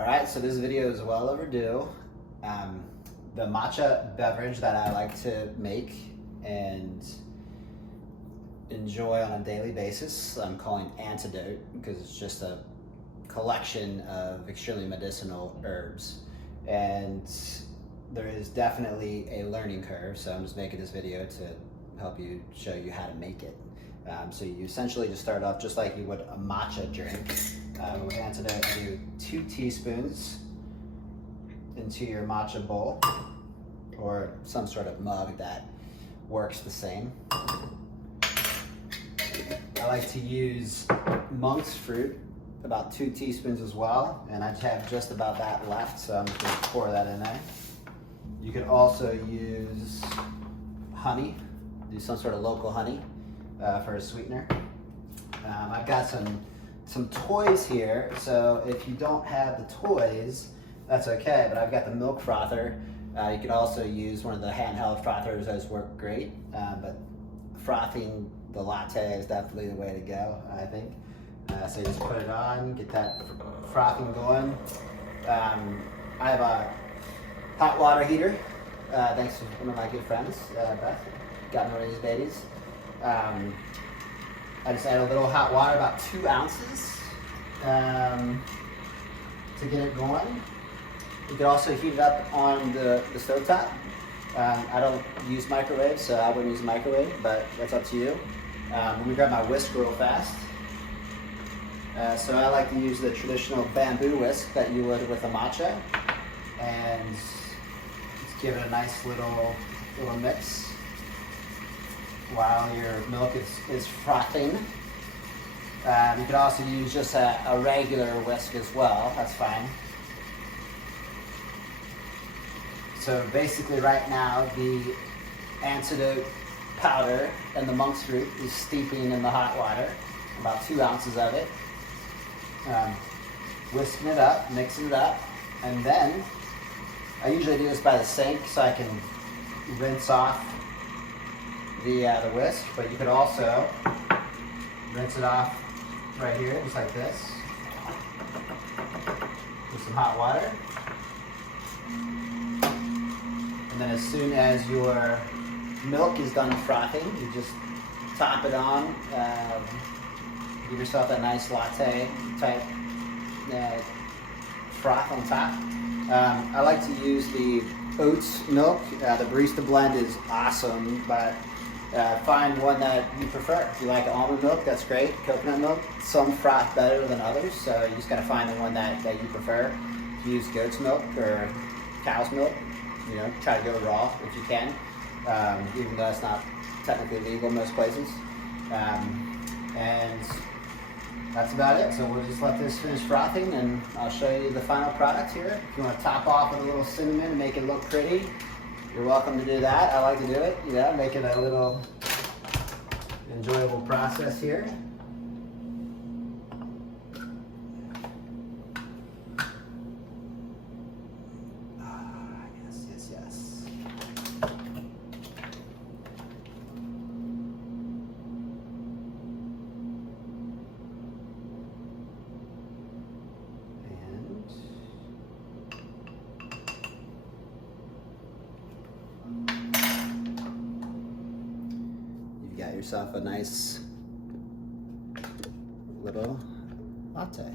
All right, so this video is well overdue. The matcha beverage that I like to make and enjoy on a daily basis, I'm calling Antidote because it's just a collection of extremely medicinal herbs. And there is definitely a learning curve, so I'm just making this video to help you, show you how to make it. So you essentially just start off just like you would a matcha drink. With Antidote, you do 2 teaspoons into your matcha bowl or some sort of mug that works the same. I like to use monk's fruit, about 2 teaspoons as well, and I have just about that left, so I'm just going to pour that in there. You could also use honey, do some sort of local honey for a sweetener. I've got some toys here, so if you don't have the toys, that's okay, but I've got the milk frother. You could also use one of the handheld frothers, those work great, but frothing the latte is definitely the way to go, I think. So you just put it on, get that frothing going. I have a hot water heater, thanks to one of my good friends, Beth, got me one of these babies. I just add a little hot water, about 2 ounces, to get it going. You can also heat it up on the stovetop. I don't use microwaves, so I wouldn't use a microwave, but that's up to you. Let me grab my whisk real fast. So I like to use the traditional bamboo whisk that you would with a matcha, and just give it a nice little mix while your milk is frothing. You could also use just a regular whisk as well, that's fine. So basically right now the Antidote powder and the monk's fruit is steeping in the hot water, about 2 ounces of it. Whisking it up, mixing it up, and then I usually do this by the sink so I can rinse off the whisk, but you could also rinse it off right here, just like this, with some hot water. And then as soon as your milk is done frothing, you just top it on, give yourself that nice latte type froth on top. I like to use the oats milk. The barista blend is awesome, but find one that you prefer. If you like almond milk, that's great. Coconut milk, some froth better than others, so you just gotta find the one that you prefer. If you use goat's milk or cow's milk, you know, try to go raw if you can, even though it's not technically legal in most places. And that's about it. So we'll just let this finish frothing and I'll show you the final product here. If you want to top off with a little cinnamon and make it look pretty, you're welcome to do that. I like to do it, you know, make it a little enjoyable process here. Yes. You've got yourself a nice little latte.